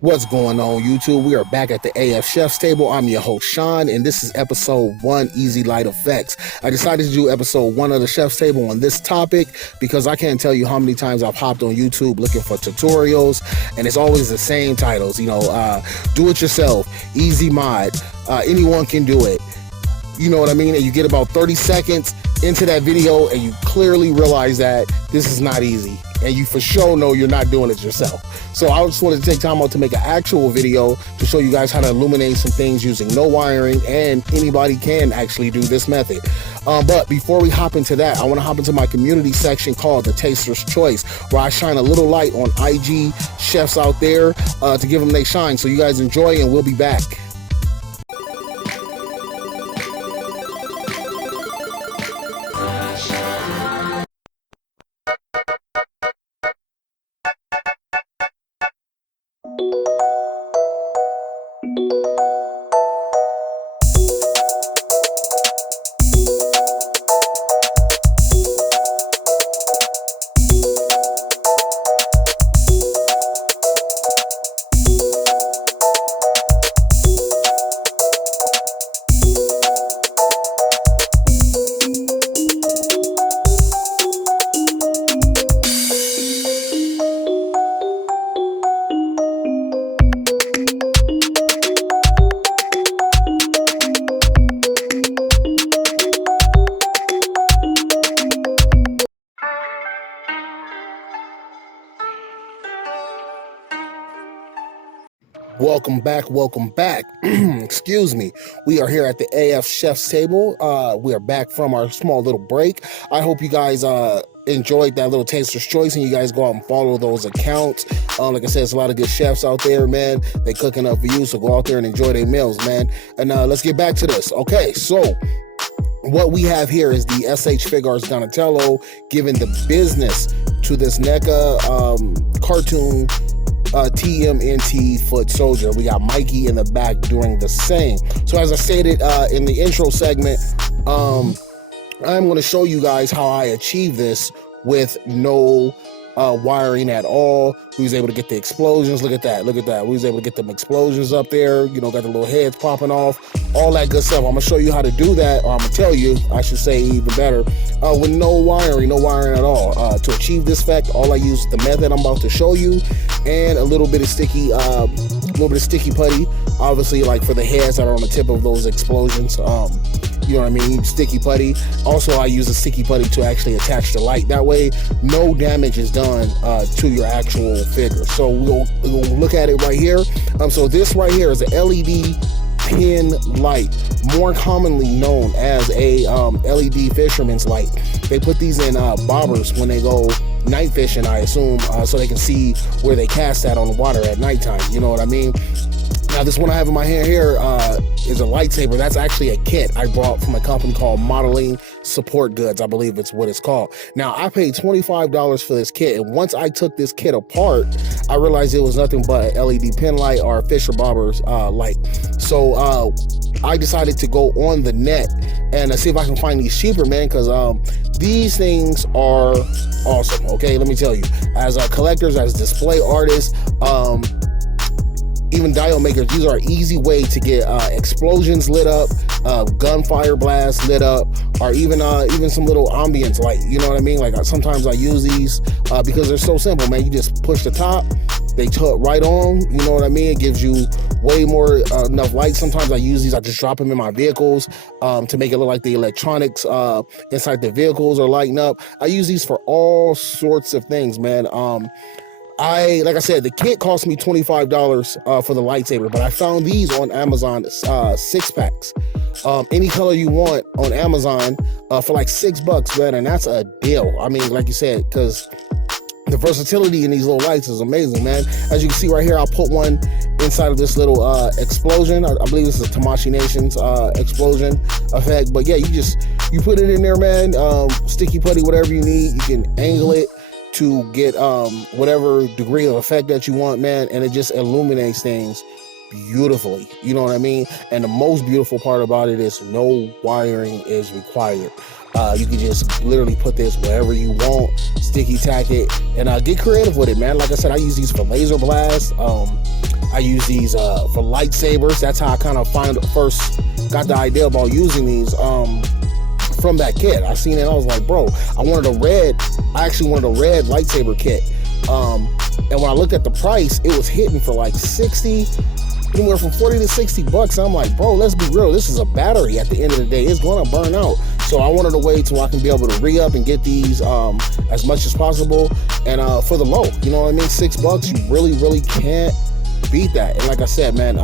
What's going on, YouTube? We are back at the AF Chef's Table. I'm your host, Sean, and this is episode 1, Easy Light Effects. I decided to do episode 1 of the Chef's Table on this topic because I can't tell you how many times I've hopped on YouTube looking for tutorials, and it's always the same titles. Do it yourself, easy mod, anyone can do it. You know what I mean? And you get about 30 seconds into that video and you clearly realize that this is not easy. And you for sure know you're not doing it yourself. So I just wanted to take time out to make an actual video to show you guys how to illuminate some things using no wiring, and anybody can actually do this method. But before we hop into that, I want to hop into my community section called The Taster's Choice, where I shine a little light on IG chefs out there to give them their shine. So you guys enjoy, and we'll be back. Welcome back. Excuse me. We are here at the AF Chef's Table. We are back from our small little break. I hope you guys enjoyed that little Taster's Choice, and you guys go out and follow those accounts. Like I said, there's a lot of good chefs out there, man. They cooking up for you, so go out there and enjoy their meals, man. And let's get back to this. Okay, so what we have here is the SH Figars Donatello giving the business to this NECA cartoon TMNT foot soldier. We got Mikey in the back doing the same. So as I stated in the intro segment, I'm going to show you guys how I achieve this with no wiring at all. We was able to get the explosions. Look at that. We was able to get them explosions up there. You know, got the little heads popping off, all that good stuff. I'm gonna show you how to do that, or I'm gonna tell you, I should say even better, with no wiring at all. To achieve this effect, all I use is the method I'm about to show you, and a little bit of sticky putty, obviously, like for the heads that are on the tip of those explosions. You know what I mean? Sticky putty. Also, I use a sticky putty to actually attach the light. That way, no damage is done to your actual figure. So we'll look at it right here. So this right here is an LED pin light, more commonly known as a LED fisherman's light. They put these in bobbers when they go night fishing, I assume, so they can see where they cast at on the water at nighttime. You know what I mean? Now, this one I have in my hand here is a lightsaber. That's actually a kit I brought from a company called Modeling Support Goods. I believe it's what it's called. Now, I paid $25 for this kit, and once I took this kit apart, I realized it was nothing but an LED pin light or a Fisher Bobber's light. So I decided to go on the net and see if I can find these cheaper, man, because these things are awesome. Okay, let me tell you, as collectors, as display artists, even dio makers, these are an easy way to get explosions lit up, gunfire blasts lit up, or even some little ambience light. You know what I mean? Like sometimes I use these because they're so simple, man. You just push the top, they hook right on. You know what I mean? It gives you way more enough light. Sometimes I use these. I just drop them in my vehicles to make it look like the electronics inside the vehicles are lighting up. I use these for all sorts of things, man. Like I said, the kit cost me $25 for the lightsaber, but I found these on Amazon 6-packs. Any color you want on Amazon for like $6, man, and that's a deal. I mean, like you said, because the versatility in these little lights is amazing, man. As you can see right here, I'll put one inside of this little explosion. I believe this is Tamashii Nation's explosion effect. But yeah, you put it in there, man. Sticky putty, whatever you need. You can angle it to get whatever degree of effect that you want, man, and it just illuminates things beautifully. You know what I mean? And the most beautiful part about it is no wiring is required. You can just literally put this wherever you want, sticky tack it, and get creative with it, man. Like I said, I use these for laser blasts. I use these for lightsabers. That's how I kind of first got the idea about using these. From that kit, I seen it. I was like, bro, I actually wanted a red lightsaber kit. And when I looked at the price, it was hitting for like 60, anywhere from 40 to 60 bucks. I'm like, bro, let's be real. This is a battery at the end of the day. It's going to burn out. So I wanted a way so I can be able to re-up and get these as much as possible. And for the low, you know what I mean? $6, you really, really can't beat that. And like I said, man,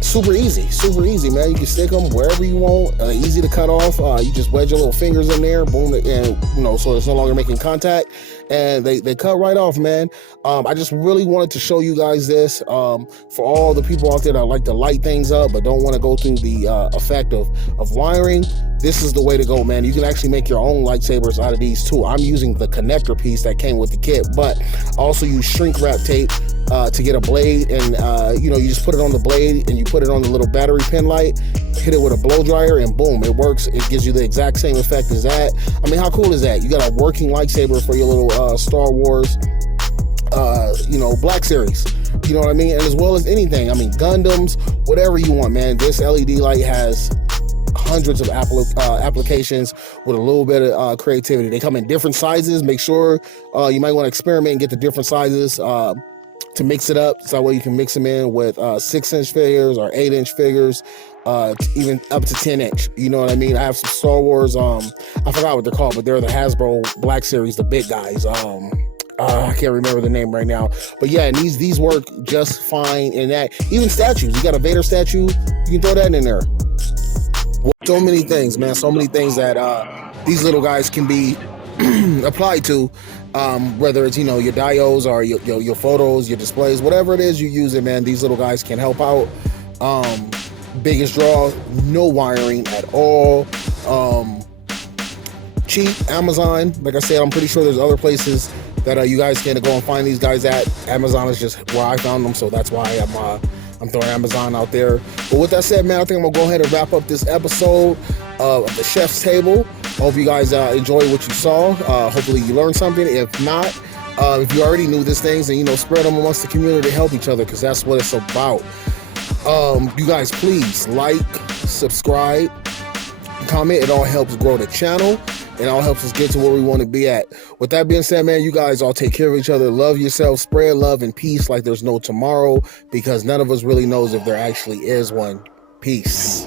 super easy, man. You can stick them wherever you want. Easy to cut off. You just wedge your little fingers in there, boom, and so it's no longer making contact, and they cut right off, man. I just really wanted to show you guys this for all the people out there that like to light things up but don't want to go through the effect of wiring. This is the way to go, man. You can actually make your own lightsabers out of these too. I'm using the connector piece that came with the kit, but also use shrink wrap tape to get a blade, and you just put it on the blade and you put it on the little battery pin light, hit it with a blow dryer, and boom, it works. It gives you the exact same effect as that. I mean, how cool is that? You got a working lightsaber for your little Star Wars Black Series. You know what I mean? And as well as anything, I mean, Gundams, whatever you want, man. This LED light has hundreds of applications with a little bit of creativity. They come in different sizes. Make sure you might want to experiment and get the different sizes to mix it up. So that way you can mix them in with 6-inch figures or 8-inch figures, even up to 10-inch. You know what I mean? I have some Star Wars, I forgot what they're called, but they're the Hasbro Black Series, the big guys. I can't remember the name right now, but yeah, and these work just fine in that. Even statues, you got a Vader statue, you can throw that in there. So many things, man. So many things that these little guys can be applied to, whether it's your diodes or your photos, your displays, whatever it is you use it, man. These little guys can help out. Biggest draw, no wiring at all. Cheap, Amazon. Like I said, I'm pretty sure there's other places that you guys can go and find these guys at. Amazon is just where I found them, so that's why I'm throwing Amazon out there. But with that said, man, I think I'm gonna go ahead and wrap up this episode of the Chef's Table. I hope you guys enjoyed what you saw. Hopefully you learned something. If not, if you already knew these things, then spread them amongst the community to help each other, because that's what it's about. You guys, please like, subscribe, comment. It all helps grow the channel. It all helps us get to where we want to be at. With that being said, man, you guys all take care of each other. Love yourself. Spread love and peace like there's no tomorrow, because none of us really knows if there actually is one. Peace.